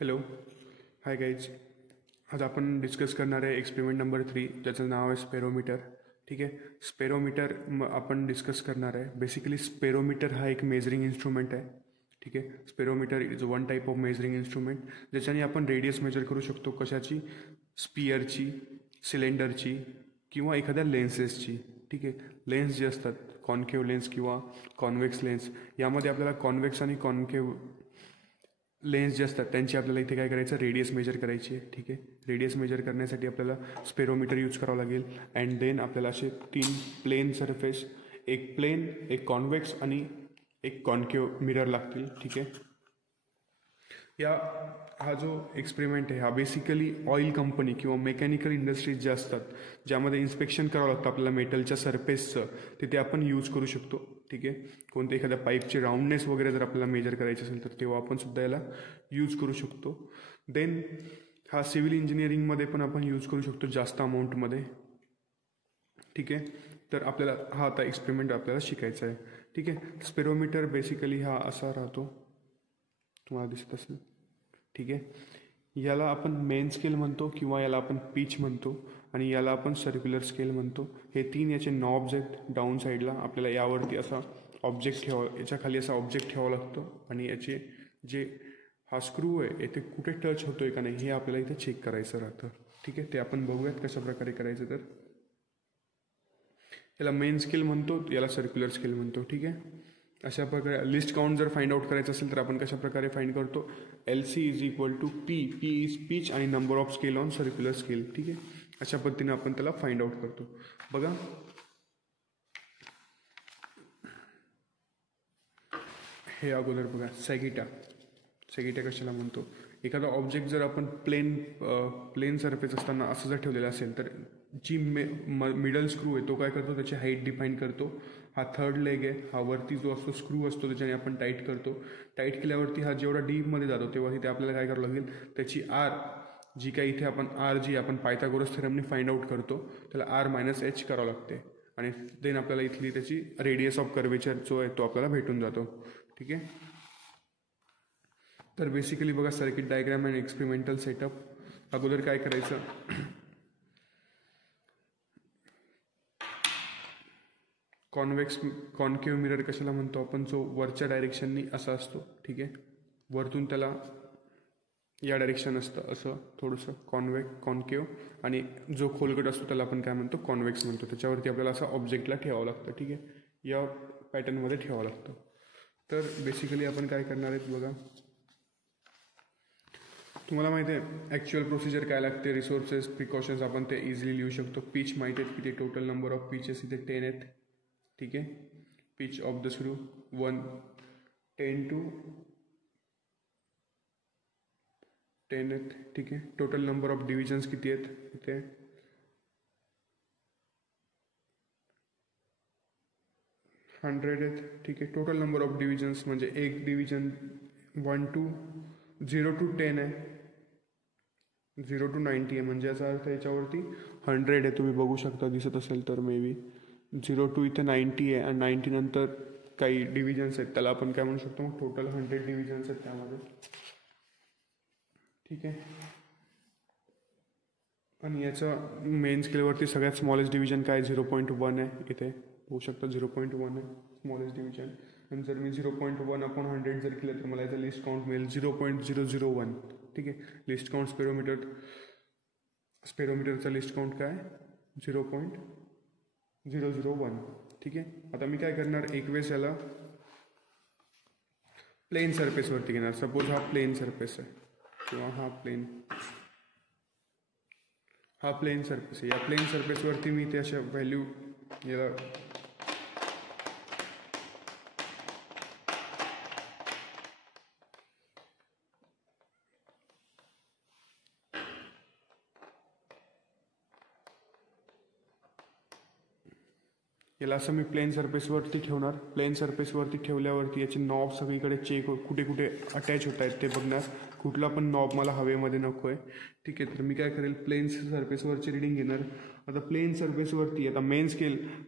Hello hi guys. आज आपण discuss करणार आहे एक्सपेरिमेंट नंबर 3 ज्याचं नाव आहे स्पेरोमीटर. ठीक आहे, स्पेरोमीटर आपण डिस्कस करणार आहे. बेसिकली स्पेरोमीटर हा एक मेजरिंग इन्स्ट्रुमेंट आहे. ठीक आहे, spherometer is one type of measuring instrument ज्याच्याने आपण रेडियस मेजर करू शकतो. कशाची? स्पियरची, सिलेंडरची किंवा एखाद्या लेन्सेसची. ठीक आहे, लेन्स जे असतात कॉन्केव्ह लेन्स किंवा कॉन्व्हेक्स लेन्स, यामध्ये आपल्याला कॉन्व्हेक्स आणि कॉन्केव्ह लेन्स जे असतात त्यांची आपल्याला इथे काय करायचं, रेडियस मेजर करायची आहे. ठीक आहे, रेडियस मेजर करण्यासाठी आपल्याला स्पेरोमीटर यूज करावं लागेल. अँड देन आपल्याला असे 3 प्लेन सरफेस, एक प्लेन, एक कॉन्व्हेक्स आणि एक कॉन्केव्ह मिरर लागतील. ठीक आहे, हा जो एक्सपेरिमेंट आहे हा बेसिकली ऑइल कंपनी किंवा मेकॅनिकल इंडस्ट्रीज ज्या असतात ज्यामध्ये इन्स्पेक्शन करावं लागतं आपल्याला मेटलच्या सरफेसचं, तिथे आपण यूज करू शकतो. ठीक आहे, कोणत्या एखाद्या पाईपची राऊंडनेस वगैरे जर आपल्याला मेजर करायची असेल तर तेव्हा आपण सुद्धा याला यूज करू शकतो. देन हा सिव्हिल इंजिनिअरिंगमध्ये पण आपण यूज करू शकतो जास्त अमाऊंटमध्ये. ठीक आहे, तर आपल्याला हा आता एक्सपेरिमेंट आपल्याला शिकायचा आहे. ठीक आहे, स्पेरोमीटर बेसिकली हा असा राहतो, तुम्हाला दिसत असेल. ठीक आहे, याला आपण मेन स्केल म्हणतो किंवा याला आपण पिच म्हणतो आणि याला आपण सर्क्युलर स्केल म्हणतो. हे 3 याचे नॉब्स आहेत डाऊन साईडला. आपल्याला यावरती असा ऑब्जेक्ट याच्या खाली असा ऑब्जेक्ट ठेवावा लागतो आणि याचे जे हा स्क्रू आहे येथे कुठे टच होतो आहे का नाही हे आपल्याला इथे चेक करायचं राहतं. ठीक आहे, ते आपण बघूयात कशा प्रकारे करायचं. तर याला मेन स्केल म्हणतो, याला सर्क्युलर स्केल म्हणतो. ठीक आहे, अशा प्रकारे लिस्ट काउंट जर फाइंड आउट करायचं असेल तर आपण कशा प्रकारे फाइंड करतो, LC is equal to P is pitch आणि number of scale on circular scale. ठीक आहे, अशा पद्धतीने आपण त्याला फाइंड आउट करतो. बघा, हे अगोदर बघा, सॅगिटा कशाला म्हणतो, एखादा ऑब्जेक्ट जर आपण प्लेन सरफेस असताना असं जर ठेवलेलं असेल तर जी मिडल स्क्रू आहे तो काय करतो, त्याची हाईट डिफाईन करतो. हा थर्ड लेग आहे, हा वरती जो असतो स्क्रू असतो त्याच्याने आपण टाईट करतो. टाईट केल्यावरती हा जेवढा डीपमध्ये जातो तेव्हा तिथे आपल्याला काय करावं लागेल, त्याची जी काही इथे आपण पायथागोरस थेरमने फाइंड आउट करतो त्याला R-H करावं लागते आणि देन आपल्याला इथली त्याची रेडियस ऑफ कर्वेचर जो आहे तो आपल्याला भेटून जातो. ठीक आहे, तर बेसिकली बघा, circuit diagram and experimental setup. अगोदर काय करायचं, कॉन्केव्ह मिरर कशाला म्हणतो आपण, जो वरच्या डायरेक्शननी असा असतो. ठीक आहे, वरतून त्याला या डायरेक्शन असतं असं थोडंसं कॉन्केव्ह, आणि जो खोलगट असतो त्याला आपण काय म्हणतो, कॉन्व्हेक्स म्हणतो. त्याच्यावरती आपल्याला असं ऑब्जेक्टला ठेवावं लागतं. ठीक आहे, या पॅटर्नमध्ये ठेवावं लागतं. तर बेसिकली आपण काय करणार आहेत बघा, तुम्हाला माहिती आहे ॲक्च्युअल प्रोसिजर काय लागते, रिसोर्सेस, प्रिकॉशन्स आपण ते इझिली लिहू शकतो. पिच माहिती आहेत किती, टोटल नंबर ऑफ पिचेस इथे 10 आहेत. ठीक आहे, pitch of the screw 10 to 10 आहेत. ठीक आहे, टोटल नंबर ऑफ डिव्हिजन्स किती आहेत इथे, 100 आहेत. ठीक आहे, टोटल नंबर ऑफ डिव्हिजन्स म्हणजे एक डिव्हिजन 0 to 10 आहे, 0 to 90 आहे, म्हणजे याचा अर्थ याच्यावरती 100 आहे. तुम्ही बघू शकता, दिसत असेल तर मे बी 0 to इथे 90 आहे आणि 90 नंतर काही डिव्हिजन्स आहेत, त्याला आपण काय म्हणू शकतो, मग टोटल 100 डिव्हिजन्स आहेत त्यामध्ये. ठीक आहे, आणि याचा मेन स्केलवरती सगळ्यात स्मॉलेस्ट डिव्हिजन काय 0.1 आहे. इथे होऊ शकतं 0.1 आहे स्मॉलेस्ट डिव्हिजन. आणि जर मी 0.1/100 जर केलं तर मला याचा लिस्ट काउंट मिळेल 0.001. ठीक आहे, लिस्ट काउंट स्पेरोमीटरचा लिस्ट काउंट काय 0.001. ठीक आहे, आता मी काय करणार, एक वेळेस याला प्लेन सरफेसवरती घेणार. सपोज हा प्लेन सरफेस आहे किंवा हा प्लेन सरफेस आहे. या प्लेन सरफेसवरती मी ते अशा व्हॅल्यू याला असं मी प्लेन सरफेसवरती ठेवणार. प्लेन सरफेसवरती ठेवल्यावरती याचे नॉब सगळीकडे चेक कुठे कुठे अटॅच होत आहेत ते बघणार. कुठला पण नॉब मला हवेमध्ये नको आहे. ठीक आहे, तर मी काय करेल, प्लेन सरफेसवरची रिडिंग घेणार. आता प्लेन सरफेसवरती आता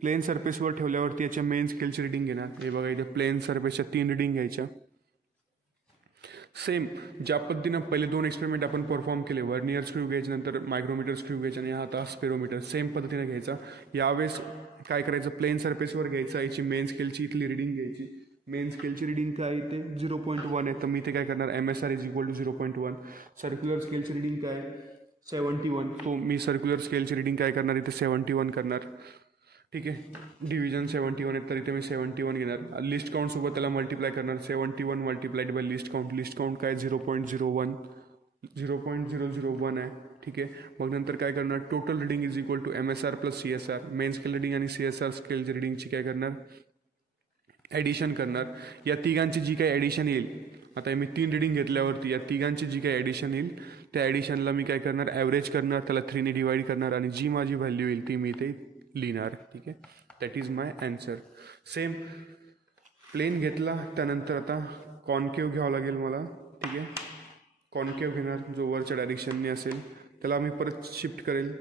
प्लेन सरफेसवर ठेवल्यावरती याच्या मेन स्केलची रिडिंग घेणार. हे बघा, इथे प्लेन सरफेसच्या 3 रिडिंग घ्यायच्या. सेम ज्या पद्धतीनं पहिले 2 एक्सपेरिमेंट आपण परफॉर्म केले, वर्नियर स्क्रू गेज नंतर मायक्रोमीटर स्क्रू गेज आणि आता स्पेरोमीटर, सेम पद्धतीने घ्यायचा. यावेळेस काय करायचं, प्लेन सरफेसवर घ्यायचा, याची मेन स्केलची इथली रिडिंग घ्यायची. मेन स्केलची रिडिंग काय इथे 0.1 आहे, तर मी इथे काय करणार MSR is equal to 0.1. Circular स्केलची रिडिंग काय 71, तो मी सर्क्युलर स्केलची रिडिंग काय करणार इथे 71 करणार. ठीक आहे, डिव्हिजन 71 आहे तर इथे मी 71 घेणार. लिस्ट काउंटसोबत त्याला मल्टिप्लाय करणार, 71 multiplied by list count. List count काय 0.001 आहे. ठीक आहे, मग नंतर काय करणार, total reading is equal to MSR plus CSR. Main scale reading आणि CSR स्केलची रिडिंगची काय करणार, ॲडिशन करणार. या तिघांची जी काही ॲडिशन येईल, आता मी 3 रिडिंग घेतल्यावरती या तिघांची जी काही ॲडिशन येईल त्या ॲडिशनला मी काय करणार, ॲव्हरेज करणार, त्याला 3 ने डिवाईड करणार आणि जी माझी व्हॅल्यू येईल ती मी इथे लिहिणार. ठीक आहे, that is my answer. Same plane घेतला, त्यानंतर आता कॉन्केव घ्यावं लागेल मला. ठीक आहे, कॉन्केव घेणार, जो वरच्या डायरेक्शनने असेल त्याला मी परत शिफ्ट करेल.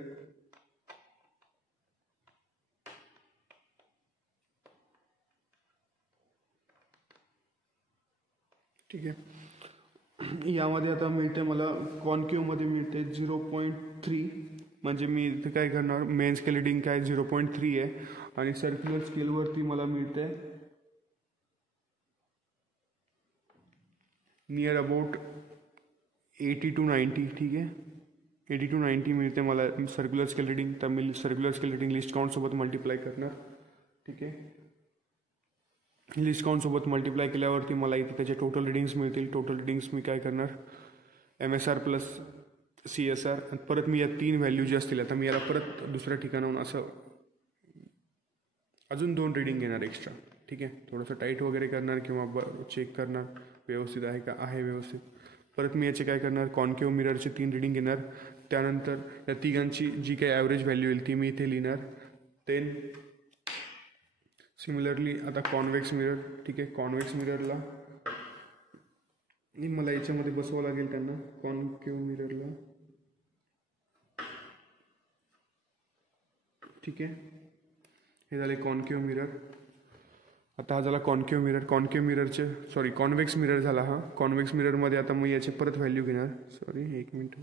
ठीक आहे, यामध्ये आता मिळते मला, कॉन्केवमध्ये मिळते 0.3, म्हणजे मी इथे काय करणार, मेन स्केल रिडिंग काय 0.3 आहे आणि सर्क्युलर स्केलवरती मला मिळते नियर अबाउट 80 to 90. ठीक आहे, 80 to 90 मिळते मला सर्क्युलर स्केल रिडिंग. तर मी सर्क्युलर स्केल रिडिंग लिस्ट काउंटसोबत मल्टिप्लाय करणार. ठीक आहे, लिस्ट काउंटसोबत मल्टिप्लाय केल्यावरती मला इथे त्याचे टोटल रिडिंग्स मिळतील. टोटल रिडिंग्स मी काय करणार, MSR प्लस CSR. परत मी या 3 व्हॅल्यू जे असतील, आता मी याला परत दुसऱ्या ठिकाणाहून असं अजून 2 रिडिंग घेणार एक्स्ट्रा. ठीक आहे, थोडंसं टाईट वगैरे करणार किंवा चेक करणार व्यवस्थित आहे का, आहे व्यवस्थित. परत मी याचे काय करणार, कॉन्केव मिररचे 3 रिडिंग घेणार. त्यानंतर या तिघांची जी काही ॲव्हरेज व्हॅल्यू येईल ती मी इथे लिहिणार. देन सिमिलरली आता कॉन्व्हेक्स मिरर. ठीक आहे, कॉन्व्हेक्स मिररला मला याच्यामध्ये बसवावं लागेल त्यांना, कॉन्केव मिररला. ठीक आहे, हे झाले कॉन्केव मिरर. आता हा झाला कॉन्केव मिरर. कॉन्व्हेक्स मिरर झाला हा. कॉन्व्हेक्स मिररमध्ये आता मी याचे परत व्हॅल्यू घेणार. एक मिनिट,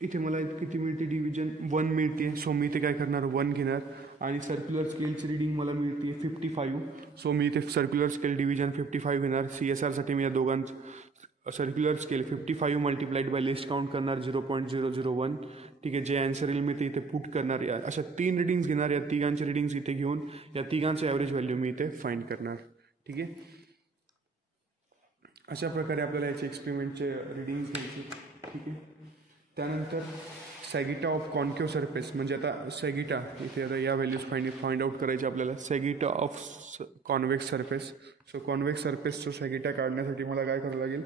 इथे मला किती मिळते, डिव्हिजन 1 मिळते. सो मी इथे काय करणार, 1 घेणार. आणि सर्क्युलर स्केलची रिडिंग मला मिळते 55. सो मी इथे सर्क्युलर स्केल डिव्हिजन 55 घेणार. CSRसाठी मी या दोघांचं circular scale 55 multiplied by list count करणार 0.001. ठीक आहे, जे ॲन्सर येईल मी ते इथे पुट करणार. अशा 3 रिडिंग्स घेणार. या तिघांचे रिडिंग्स इथे घेऊन या तिघांचं ॲव्हरेज व्हॅल्यू मी इथे फाइंड करणार. ठीक आहे, अशा प्रकारे आपल्याला याचे एक्सपेरिमेंटचे रिडिंग्स घ्यायचे. ठीक आहे, त्यानंतर सॅगिटा ऑफ कॉन्केव सरफेस, म्हणजे आता सॅगिटा इथे आता या व्हॅल्यूज फाइंड आउट करायचे आपल्याला. Sagitta of convex surface. So convex सरफेसचं सॅगिटा काढण्यासाठी मला काय करावं लागेल,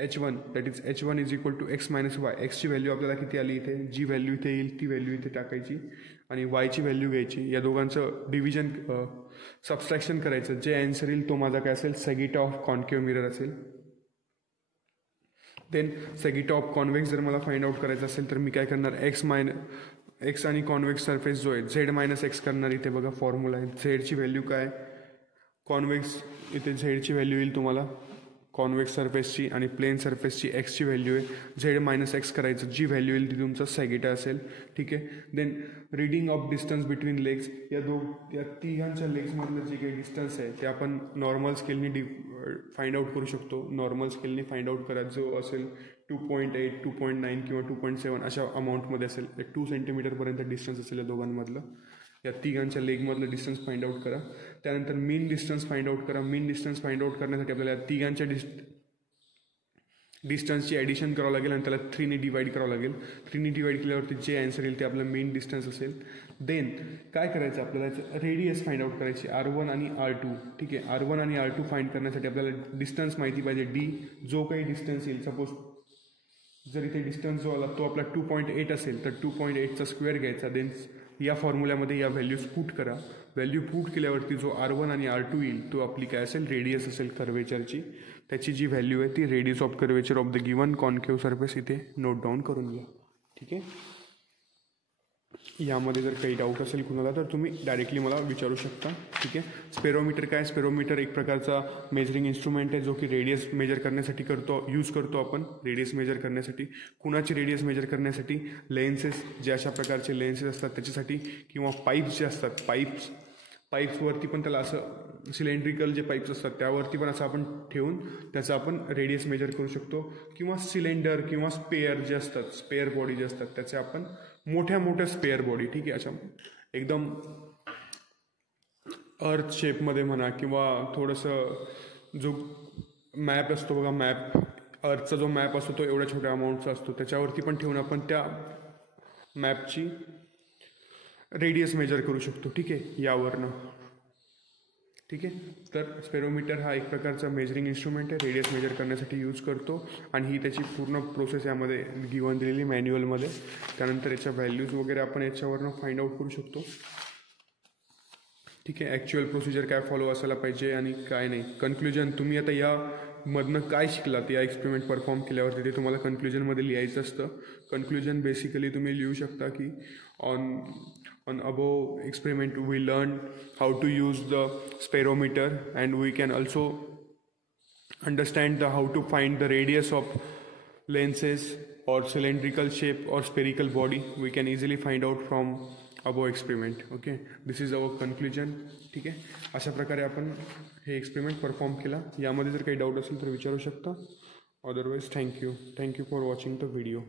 H1 that is H1 is equal to X minus Y. एक्सची व्हॅल्यू आपल्याला किती आली इथे, जी व्हॅल्यू इथे येईल ती व्हॅल्यू इथे टाकायची आणि वायची व्हॅल्यू घ्यायची. या दोघांचं डिव्हिजन सबस्ट्रॅक्शन करायचं. जे ॲन्सर येईल तो माझा काय असेल, सॅगिटा ऑफ कॉन्केव मिरर असेल. देन सॅगिटा ऑफ कॉन्व्हेक्स जर मला फाइंड आउट करायचं असेल तर मी काय करणार, एक्स आणि कॉन्व्हेक्स सरफेस जो आहे Z मायनस एक्स करणार. इथे बघा फॉर्म्युला आहे. झेडची व्हॅल्यू काय, कॉन्व्हेक्स इथे झेडची व्हॅल्यू येईल तुम्हाला कॉन्व्हेक्स सरफेसची आणि प्लेन सरफेसची एक्सची व्हॅल्यू आहे. Z मायनस एक्स करायचं, जी व्हॅल्यू येईल ती तुमचा सॅगिटा असेल. ठीक आहे, then reading of distance between legs. या तिघांच्या लेग्समधलं जे काही डिस्टन्स आहे ते आपण नॉर्मल स्केलनी फाइंड आउट करू शकतो. नॉर्मल स्केलनी फाइंड आउट करा, जो असेल 2.8, 2.9 किंवा 2.7 अशा अमाऊंटमध्ये असेल. 2 सेंटीमीटरपर्यंत डिस्टन्स असेल या दोघांमधलं. या तिघांच्या लेगमधलं डिस्टन्स फाइंड आउट करा. त्यानंतर मीन डिस्टन्स फाइंड आउट करा. मीन डिस्टन्स फाइंड आउट करण्यासाठी आपल्याला या तिघांच्या डिस्टन्सची ॲडिशन करावं लागेल आणि त्याला 3 ने डिवाईड करावं लागेल. 3 ने डिवाईड केल्यावरती जे ॲन्सर येईल ते आपलं मेन डिस्टन्स असेल. देन काय करायचं, आपल्याला रेडियस फाइंड आउट करायची, R1 आणि R2. ठीक आहे, R1 आणि R2 फाइंड करण्यासाठी आपल्याला डिस्टन्स माहिती पाहिजे. D जो काही डिस्टन्स येईल, सपोज जर इथे डिस्टन्स जो आला तो आपला 2.8 असेल तर 2.8चा स्क्वेअर घ्यायचा. देन या फॉर्म्युल्यामध्ये या व्हॅल्यूज पुट करा. व्हॅल्यू पुट केल्यावरती जो R1 आणि R2 येईल तो आपली काय असेल, रेडियस असेल कर्वेचरची. त्याची जी व्हॅल्यू आहे ती radius of curvature of the given concave surface इथे नोट डाऊन करून घ्या. ठीक आहे, यामध्ये जर काही डाऊट असेल कुणाला तर तुम्ही डायरेक्टली मला विचारू शकता. ठीक आहे. स्पेरोमीटर काय? स्पेरोमीटर एक प्रकारचा मेजरिंग इन्स्ट्रुमेंट आहे जो की रेडियस मेजर करण्यासाठी यूज करतो आपण. रेडियस मेजर करण्यासाठी, कुणाची रेडियस मेजर करण्यासाठी? लेन्सेस, जे अशा प्रकारचे लेन्सेस असतात त्याच्यासाठी, किंवा पाईप्स जे असतात, पाईप्सवरती पण त्याला असं सिलेंड्रिकल जे पाईप्स असतात त्यावरती पण असं आपण ठेवून त्याचं आपण रेडियस मेजर करू शकतो. किंवा सिलेंडर किंवा स्पेअर जे असतात, स्पेअर बॉडी जे असतात त्याचे आपण मोठ्या स्पेअर बॉडी, ठीक आहे, अशा एकदम अर्थ शेपमध्ये म्हणा, किंवा थोडंसं जो मॅप असतो बघा, अर्थचा जो मॅप असतो तो एवढ्या छोट्या अमाऊंटचा असतो, त्याच्यावरती पण ठेवून आपण त्या मॅपची रेडियस मेजर करू शकतो. ठीक आहे, यावरनं. ठीक आहे. तर स्पेरोमीटर हा एक प्रकारचा मेजरिंग इन्स्ट्रुमेंट आहे, रेडियस मेजर करण्यासाठी यूज करतो. आणि ही त्याची पूर्ण प्रोसेस यामध्ये गिवन दिलेली मॅन्युअलमध्ये. त्यानंतर याच्या व्हॅल्यूज वगैरे आपण याच्यावरनं फाइंड आउट करू शकतो. ठीक आहे. ॲक्च्युअल प्रोसिजर काय फॉलो असायला पाहिजे आणि काय नाही. कन्क्लुजन, तुम्ही आता यामधनं काय शिकलात या एक्सपेरिमेंट परफॉर्म केल्यावरती ते तुम्हाला कन्क्लुजनमध्ये लिहायचं असतं. कन्क्लुजन बेसिकली तुम्ही लिहू शकता की on above experiment we learned how to use the sperometer, and we can also understand how to find the radius of lenses or cylindrical shape or spherical body. We can easily find out from above experiment. Okay, this is our conclusion. ठीक आहे. अशा प्रकारे आपण हे experiment perform केला. यामध्ये जर काही डाऊट असेल तर विचारू शकता. Otherwise thank you for watching the video.